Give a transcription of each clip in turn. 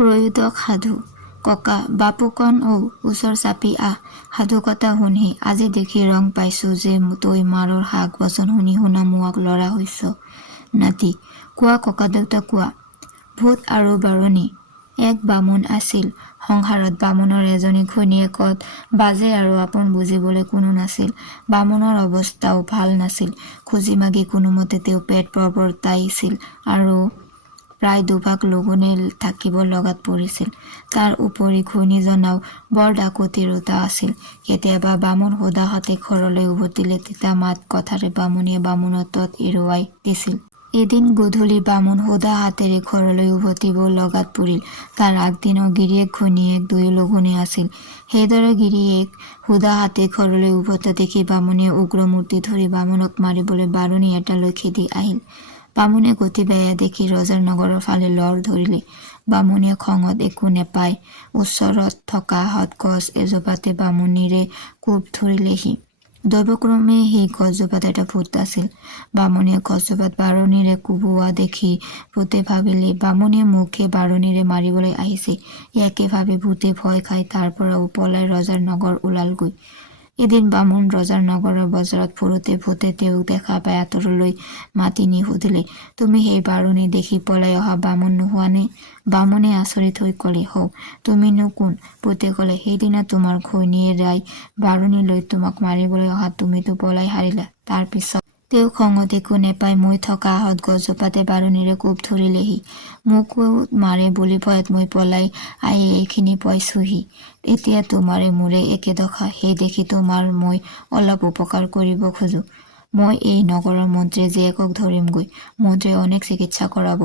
ক্ৰয়োদশ সাধু। ককা বাপুকণ ওচৰ চাপি আহ, সাধু কথা শুনহি। আজি দেখি ৰং পাইছোঁ যে তই মাৰৰ শাক বচন শুনি শুনা মোৱাক লৰা হৈছ। নাতি: কোৱা ককাদেউতা কোৱা। ভূত আৰু বাৰুণী। এক বামুণ আছিল। সংসাৰত বামুণৰ এজনী ঘৈণীয়েকত বাজে আৰু আপোন বুজিবলৈ কোনো নাছিল। বামুণৰ অৱস্থাও ভাল নাছিল। খুজি মাগি কোনোমতে তেওঁ পেট প্ৰৱৰ্তাইছিল আৰু প্ৰায় দুভাগ লঘোণে থাকিব লগাত পৰিছিল। তাৰ উপৰি ঘৈণীজনাও বৰ ডাকতি ৰোতা আছিল। কেতিয়াবা বামুণ সোধা হাতে ঘৰলৈ উভতিলে তিতা মাত কথাৰে বামুণীয়ে বামুণৰ তত এৰুৱাই দিছিল। এদিন গধূলি বামুণ সোধা হাতেৰে ঘৰলৈ উভতিব লগাত পৰিল। তাৰ আগদিনা গিৰিয়েক ঘৈণীয়েক দুয়ো লঘোণে আছিল। সেইদৰে গিৰিয়েক সোধা হাতে ঘৰলৈ উভতা দেখি বামুণীয়ে উগ্ৰমূৰ্তি ধৰি বামুণক মাৰিবলৈ বাৰুণী এটালৈ খেদি আহিল। বামুণে গতি বেয়া দেখি ৰজাৰ নগৰৰ ফালে লৰ ধৰিলে। বামুণীয়ে খঙত একো নেপাই ওচৰত থকা হতগছ এজোপাতে বামুণীৰে কোব ধৰিলেহি। দৈৱক্ৰমে সেই গছজোপাত এটা ভূত আছিল। বামুণীয়ে গছজোপাত বাৰুণীৰে কোবোৱা দেখি ভূতে ভাবিলে বামুণীয়ে মোকহে বাৰুণীৰে মাৰিবলৈ আহিছে। ইয়াকে ভাবি ভূতে ভয় খাই তাৰ পৰা পলাই ৰজাৰ নগৰ ওলালগৈ। এদিন বামুণ ৰজাৰ নগৰৰ বজাৰত ফুৰোতে ভূতে তেওঁক দেখা পাই আঁতৰলৈ মাতি নি সুধিলে, তুমি সেই বাৰুণী দেখি পলাই অহা বামুণ নোহোৱানে? বামুণে আচৰিত হৈ কলে, হৌ তুমিনো কোন? ভূতে কলে, সেইদিনা তোমাৰ ঘৈণীয়েৰাই বাৰুণী লৈ তোমাক মাৰিবলৈ অহা তুমিতো পলাই হাৰিলা। তাৰ পিছত তেওঁ খঙত একো নেপাই মই থকা আহত গছজোপাতে বাৰুণীৰে কোব ধৰিলেহি। মোকো মাৰে বুলি ভয়ত মই পলাই আহি এইখিনি পাইছোহি। এতিয়া তোমাৰে মোৰে একে দশা। সেই দেখি তোমাৰ মই অলপ উপকাৰ কৰিব খোজো। মই এই নগৰৰ মন্ত্ৰী জীয়েকক ধৰিমগৈ। মন্ত্ৰীয়ে অনেক চিকিৎসা কৰাব,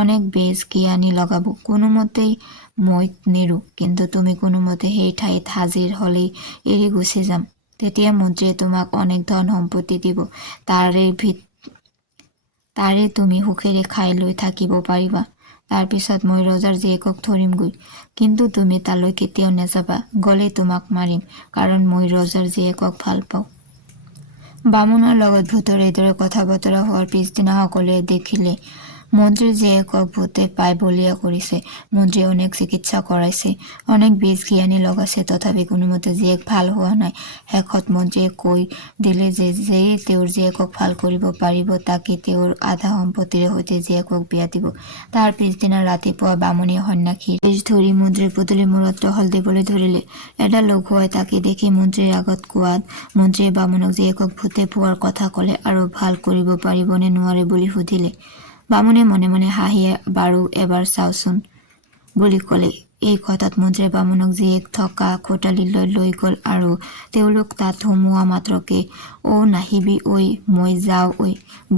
অনেক বেজ জ্ঞানী লগাব, কোনোমতেই মই নেৰো। কিন্তু তুমি কোনোমতে সেই ঠাইত হাজিৰ হলেই এৰি গুচি যাম। তেতিয়া মন্ত্ৰীয়ে তোমাক অনেক ধন সম্পত্তি দিব। তাৰে তুমি সুখেৰে খাই লৈ থাকিব পাৰিবা। তাৰ পিছত মই ৰজাৰ জীয়েকক ধৰিমগৈ। কিন্তু তুমি তালৈ কেতিয়াও নেযাবা। গলে তোমাক মাৰিম, কাৰণ মই ৰজাৰ জীয়েকক ভাল পাওঁ। বামুণৰ লগত ভূতৰ এইদৰে কথা বতৰা হোৱাৰ পিছদিনা সকলোৱে দেখিলে মন্ত্ৰীৰ জীয়েকক ভূতে পাই বলিয়া কৰিছে। মন্ত্ৰীয়ে অনেক চিকিৎসা কৰাইছে, অনেক বেজ জ্ঞানী লগাইছে, তথাপি কোনোমতে জীয়েক ভাল হোৱা নাই। শেষত মন্ত্ৰীয়ে কৈ দিলে যে যেই তেওঁৰ জীয়েকক ভাল কৰিব পাৰিব তাকে তেওঁৰ আধা সম্পত্তিৰে সৈতে জীয়েকক বিয়া দিব। তাৰ পিছদিনা ৰাতিপুৱা বামুণীয়ে সন্ন্যাসীৰ বেশ ধৰি মন্ত্ৰীৰ পুতলি মূৰত টহল দিবলৈ ধৰিলে। এডাল লঘুৱাই তাকে দেখি মন্ত্ৰীৰ আগত কোৱাত মন্ত্ৰীয়ে বামুণক জীয়েকক ভূতে পোৱাৰ কথা কলে আৰু ভাল কৰিব পাৰিব নে নোৱাৰে বুলি সুধিলে। বামুণে মনে মনে হাঁহি বাৰু এবাৰ চাওচোন বুলি কলে। এই কথাত মন্ত্ৰীয়ে বামুণক জীয়েক থকা খোটালীলৈ লৈ গল আৰু তেওঁলোক তাত সোমোৱা মাত্ৰকে অ নাহিবি ঐ মই যাওঁ ঐ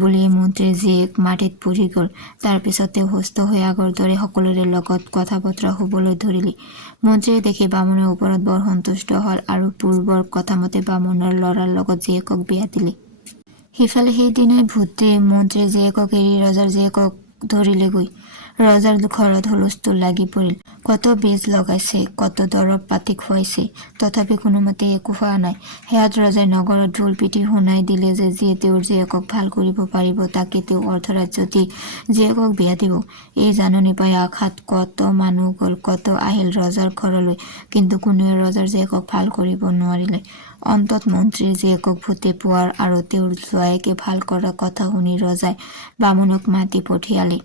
বুলিয়েই মন্ত্ৰীৰ জীয়েক মাটিত পৰি গল। তাৰ পিছত তেওঁ সুস্থ হৈ আগৰ দৰে সকলোৰে লগত কথা বতৰা হবলৈ ধৰিলে। মন্ত্ৰীয়ে দেখি বামুণৰ ওপৰত বৰ সন্তুষ্ট হল আৰু পূৰ্বৰ কথামতে বামুণৰ লৰাৰ লগত জীয়েকক বিয়া দিলে। সিফালে সেইদিনাই ভূতে মন্ত্ৰীৰ জীয়েকক এৰি ৰজাৰ জীয়েকক ধৰিলেগৈ। ৰজাৰ ঘৰত হুলস্থুল লাগি পৰিল। কত বেজ লগাইছে, কত দৰৱ পাতি খুৱাইছে, তথাপি কোনোমতে একো হোৱা নাই। সেয়াত ৰজাই নগৰত ঢোল পিটি শুনাই দিলে যে যিয়ে তেওঁৰ জীয়েকক ভাল কৰিব পাৰিব তাকে তেওঁ অৰ্ধৰাজ্য দি জীয়েকক বিয়া দিব। এই জাননী পাই আশাত কত মানুহ গল, কত আহিল ৰজাৰ ঘৰলৈ, কিন্তু কোনোৱে ৰজাৰ জীয়েকক ভাল কৰিব নোৱাৰিলে। অন্তত মন্ত্ৰীৰ জীয়েকক ভূতে পোৱাৰ আৰু তেওঁৰ জোৱায়েকে ভাল কৰাৰ কথা শুনি ৰজাই বামুণক মাতি পঠিয়ালে।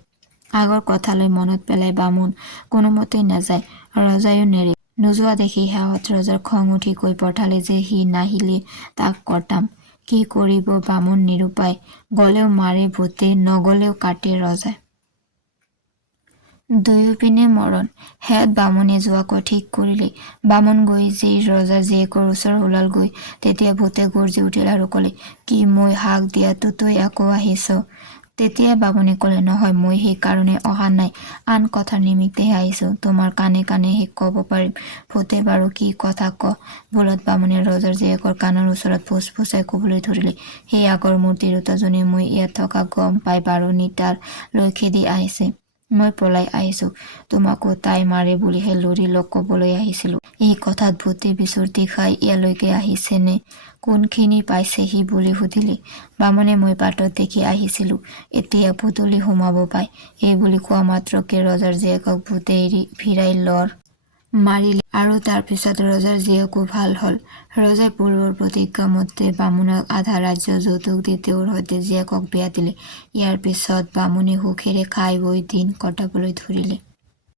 আগৰ কথালৈ মনত পেলাই বামুণ কোনোমতেই নাযায়, ৰজায়ো নেৰে। নোযোৱা দেখি শেহত ৰজাৰ খং উঠি কৈ পঠালে যে সি নাহিলে তাক কটাম। কি কৰিব বামুণ নিৰুপায়, গলেও মাৰে ভূতে, নগলেও কাটে ৰজাই। দুয়োপিনে মৰণ। শেহত বামুণে যোৱাকৈ ঠিক কৰিলে। বামুণ গৈ যেই ৰজাৰ জীয়েকৰ ওচৰ ওলালগৈ তেতিয়া ভূতে গৰ্জি উঠিল আৰু কলে, কি মই হাক দিয়াতো তই আকৌ আহিছ? তেতিয়া বামুণে কলে, নহয় মই সেই কাৰণে অহা নাই, আন কথাৰ নিমিত্তেহে আহিছো, তোমাৰ কাণে কাণেহে কব পাৰিম। ভূতে বাৰু কি কথা ক। ভুলত বামুণে ৰজাৰ জীয়েকৰ কাণৰ ওচৰত ফুচফুচাই কবলৈ ধৰিলে, সেই আগৰ মোৰ তিৰোতাজনী মই ইয়াত থকা গম পাই বাৰুণী তাৰ লৈ খেদি আহিছে। মই পলাই আহিছো, তোমাকো তাই মাৰে বুলিহে লৰি লগ ক'বলৈ আহিছিলো। এই কথাত ভূতে বিচুৰ্তি খাই ইয়ালৈকে আহিছেনে, কোনখিনি পাইছেহি বুলি সুধিলে। বামুণে মই বাটত দেখি আহিছিলো, এতিয়া পুতলি সোমাব পায়। এই বুলি কোৱা মাত্ৰকে ৰজাৰ জীয়েকক ভূতে এৰি ফিৰাই লৰ মাৰিলে আৰু তাৰ পিছত ৰজাৰ জীয়েকো ভাল হ'ল। ৰজাই পূৰ্বৰ প্ৰতিজ্ঞা মতে বামুণক আধা ৰাজ্য যৌতুক দি তেওঁৰ সৈতে জীয়েকক বিয়া দিলে। ইয়াৰ পিছত বামুণে সুখেৰে খাই বৈ দিন কটাবলৈ ধৰিলে।